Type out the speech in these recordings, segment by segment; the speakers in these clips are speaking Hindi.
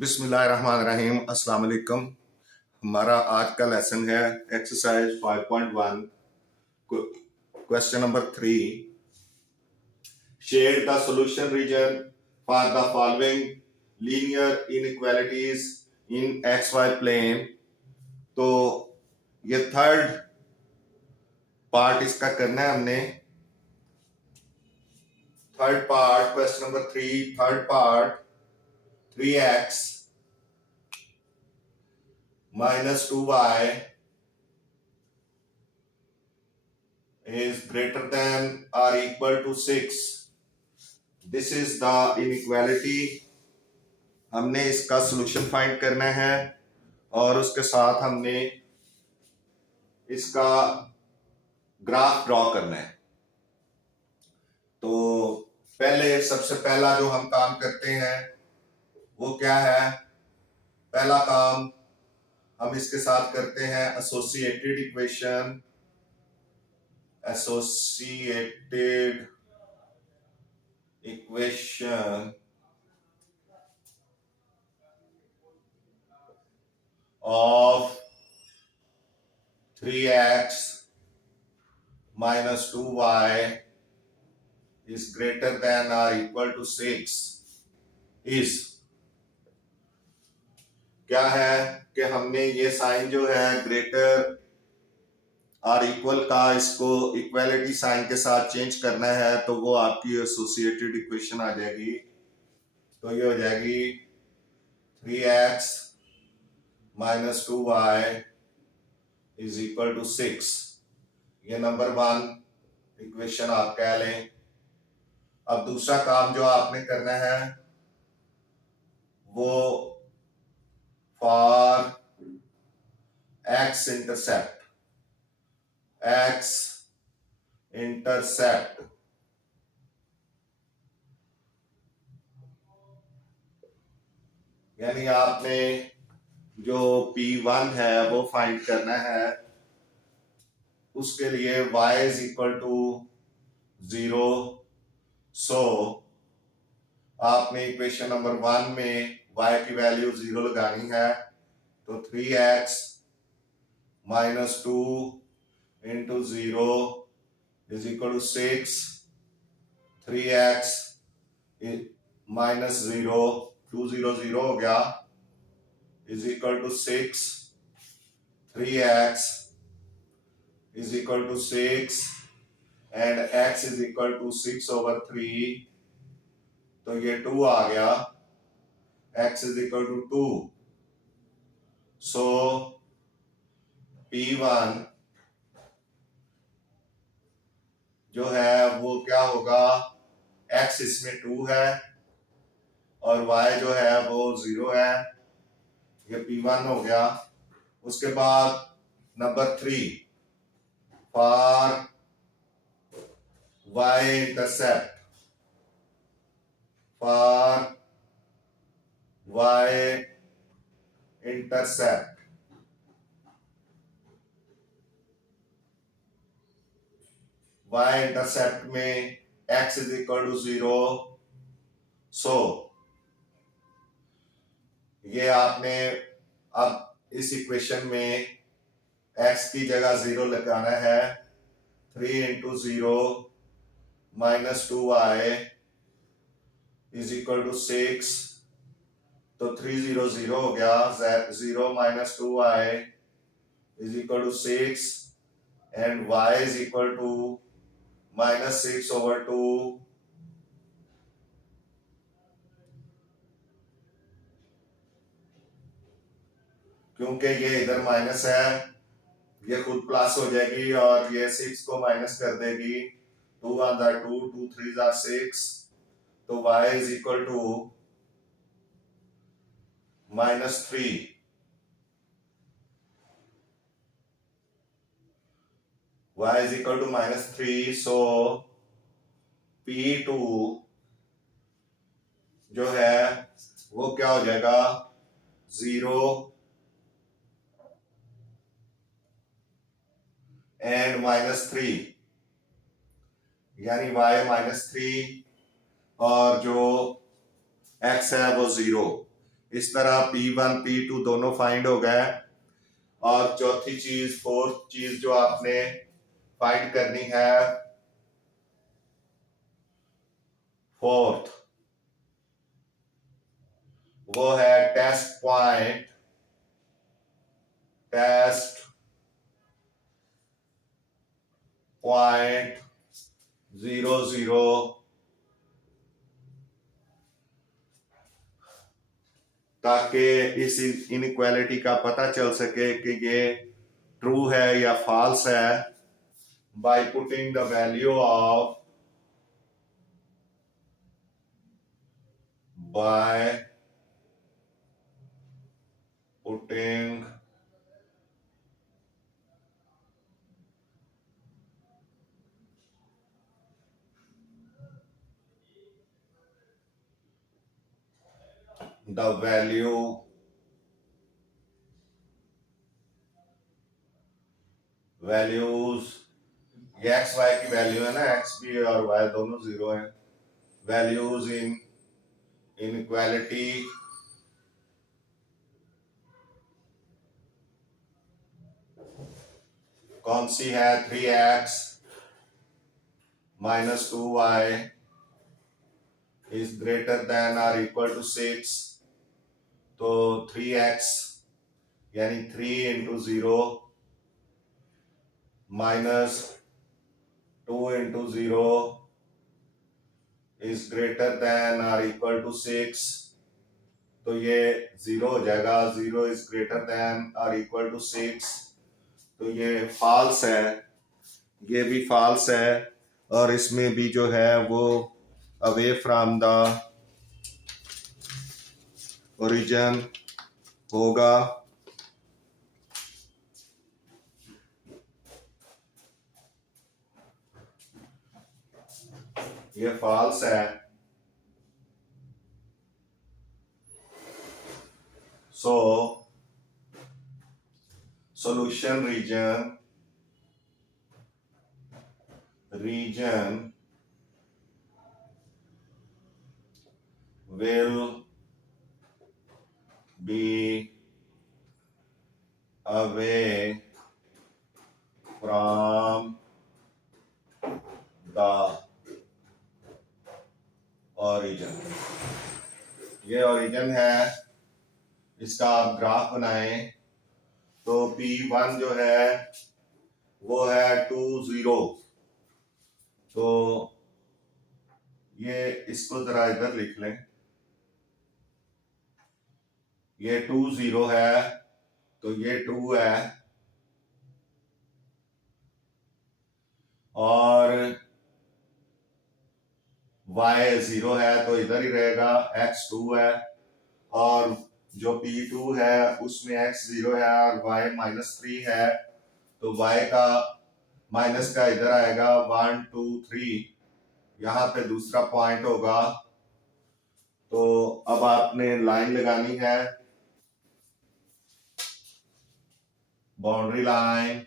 बिस्मिल्लाहिर्रहमानिर्रहीम। अस्सलाम वालेकुम। हमारा आज का लेसन है exercise 5.1 question number 3। Shade the solution region for the following linear inequalities in x y plane. तो ये थर्ड पार्ट इसका करना है हमने। Third part question number 3, third part 3x minus 2y is greater than or equal to 6. This is the inequality. हमने इसका सॉल्यूशन फाइंड करना है और उसके साथ हमने इसका ग्राफ ड्रॉ करना है। तो पहले सबसे पहला जो हम काम करते हैं वो क्या है? पहला काम हम इसके साथ करते हैं associated equation. Associated equation of 3x minus 2y is greater than or equal to 6 is क्या है कि हमने ये साइन जो है ग्रेटर और इक्वल का इसको इक्वालिटी साइन के साथ चेंज करना है, तो वो आपकी एसोसिएटेड इक्वेशन आ जाएगी। तो ये हो जाएगी 3x minus 2y is equal to 6। ये नंबर 1 इक्वेशन आप कह लें। अब दूसरा काम जो आपने करना है वो फॉर x इंटरसेप्ट यानी आपने जो P1 है वो फाइंड करना है। उसके लिए y इज इक्वल टू 0। सो आपने इक्वेशन नंबर 1 में y की वैल्यू 0 लगानी है। तो 3x minus 2 into 0 is equal to 6। 3x minus 0 2 0 0 हो गया is equal to 6। 3x is equal to 6 and x is equal to 6 over 3। तो ये 2 आ गया। x is equal to 2। so P1 जो है वो क्या होगा? x इसमें 2 है और y जो है वो 0 है। ये P1 हो गया। उसके बाद number 3 for y intercept y intercept में x इज इक्वल टू 0। सो ये आपने अब इस इक्वेशन में x की जगह 0 लगाना है। 3 into 0 minus 2y is equal to 6। तो 3 0 0 हो गया। 0 minus 2y is equal to 6 and y is equal to minus 6 over 2। क्योंकि ये इधर माइनस है ये खुद प्लस हो जाएगी और ये 6 को माइनस कर देगी। 2 1 2 2 3 6। तो y is equal to minus 3। y is equal to minus 3। So P2 जो है वो क्या हो जाएगा? 0 एंड माइनस 3 यानी y माइनस 3 और जो x है वो 0। इस तरह P1 P2 दोनों फाइंड हो गए। और चौथी चीज, फोर्थ चीज जो आपने फाइंड करनी है, फोर्थ, वो है टेस्ट पॉइंट, टेस्ट पॉइंट 0 0, ताकि इस इनइक्वालिटी का पता चल सके कि ये ट्रू है या फॉल्स है, by putting the value of, by putting the value values, ये एक्स वाई की वैल्यू है ना, एक्स भी और वाई दोनों 0 है, वैल्यूज इन इनइक्वालिटी कौन सी है, 3x - 2y is greater than और इक्वल टू 6। तो 3x यानी 3 into 0 minus 2 into 0 is greater than और इक्वल टू 6। तो ये 0 हो जाएगा, 0 इज ग्रेटर देन और इक्वल टू 6, तो ये फॉल्स है, ये भी फॉल्स है। और इसमें भी जो है वो अवे फ्रॉम द ओरिजिन होगा। ये फॉल्स है। सो solution region will be away from the origin। ये origin है, इसका आप ग्राफ बनाएं तो P1 जो है वो है 2 0। तो ये इसको जरा इधर लिख लें, ये 2 0 है, तो ये 2 है, और y 0 है तो इधर ही रहेगा, x 2 है, और जो P2 है उसमें x 0 है और y -3 है, तो y का माइनस का इधर आएगा 1 2 3, यहाँ पे दूसरा पॉइंट होगा। तो अब आपने लाइन लगानी है, बाउंड्री लाइन,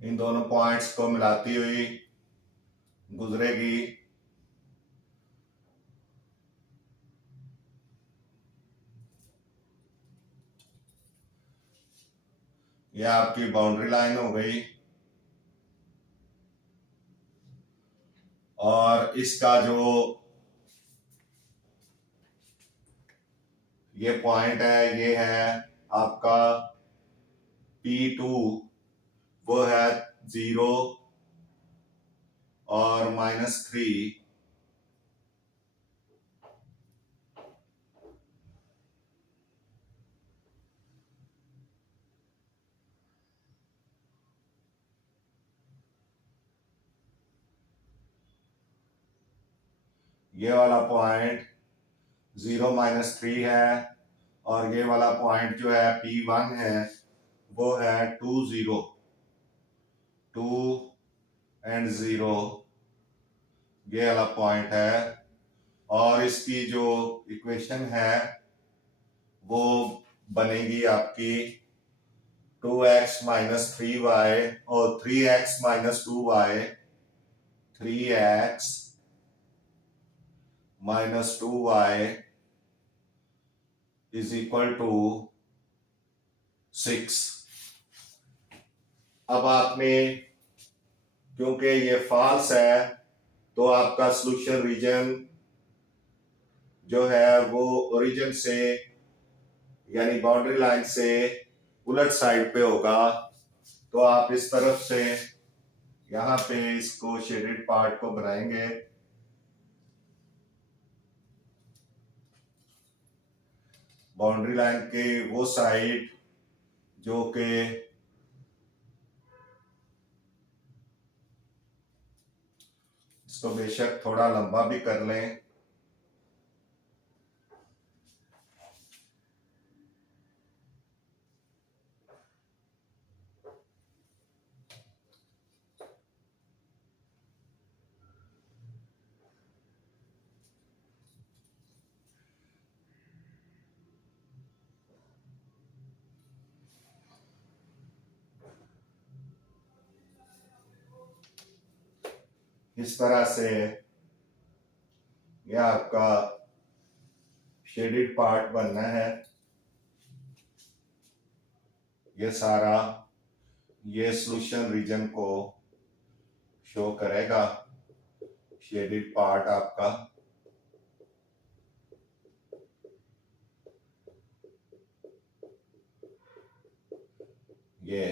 इन दोनों पॉइंट्स को मिलाती हुई गुजरेगी। यह आपकी बाउंड्री लाइन हो गई, और इसका जो ये पॉइंट है ये है आपका P2, वो है 0 और -3। ये वाला पॉइंट 0 -3 है, और ये वाला पॉइंट जो है P1 है वो है 2 0, 2 एंड 0, ये वाला पॉइंट है। और इसकी जो इक्वेशन है वो बनेगी आपकी 2x माइनस 3y और 3x minus 2y, 3x minus 2y is equal to 6। अब आपने, क्योंकि ये फॉल्स है, तो आपका सॉल्यूशन रीजन जो है वो ओरिजिन से यानी बाउंड्री लाइन से उलट साइड पे होगा। तो आप इस तरफ से यहां पे इसको शेडेड पार्ट को बनाएंगे। बाउंड्री लाइन के वो साइड जो कि इसको बेशक थोड़ा लंबा भी कर लें। इस तरह से यह आपका शेडेड पार्ट बनना है। ये सारा ये सॉल्यूशन रीजन को शो करेगा, शेडेड पार्ट आपका। ये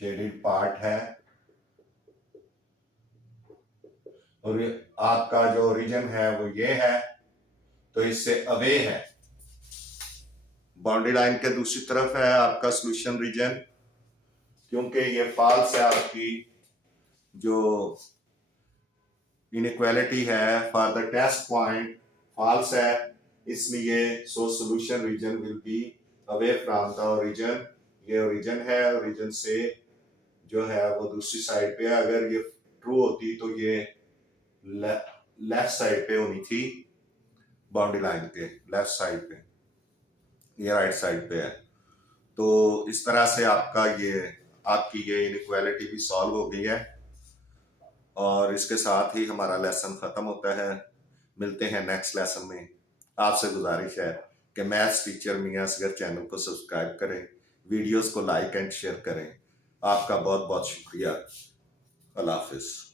शेडेड पार्ट है और आपका जो रीजन है वो ये है, तो इससे अवे है। बाउंड्री लाइन के दूसरी तरफ है आपका सॉल्यूशन रीजन। क्योंकि ये फॉल्स है, आपकी जो इनइक्वालिटी है for the test point false है, इसलिए so solution region will be away from the origin. ये ओरिजिन है, ओरिजिन से जो है वो दूसरी साइड पे है। अगर ये ट्रू होती तो ये लेफ्ट साइड पे होनी थी, बाउंड्री लाइन के लेफ्ट साइड पे, ये राइट साइड पे है। तो इस तरह से आपकी ये इनइक्वालिटी भी सॉल्व हो गई है और इसके साथ ही हमारा लेसन खत्म होता है। मिलते हैं नेक्स्ट लेसन में। आपसे गुजारिश है कि मैथ्स टीचर मियां असगर चैनल को सब्सक्राइब करें, वीडियोस को लाइक एंड शेयर करें। आपका बहुत बहुत शुक्रिया। अल्लाह हाफिज।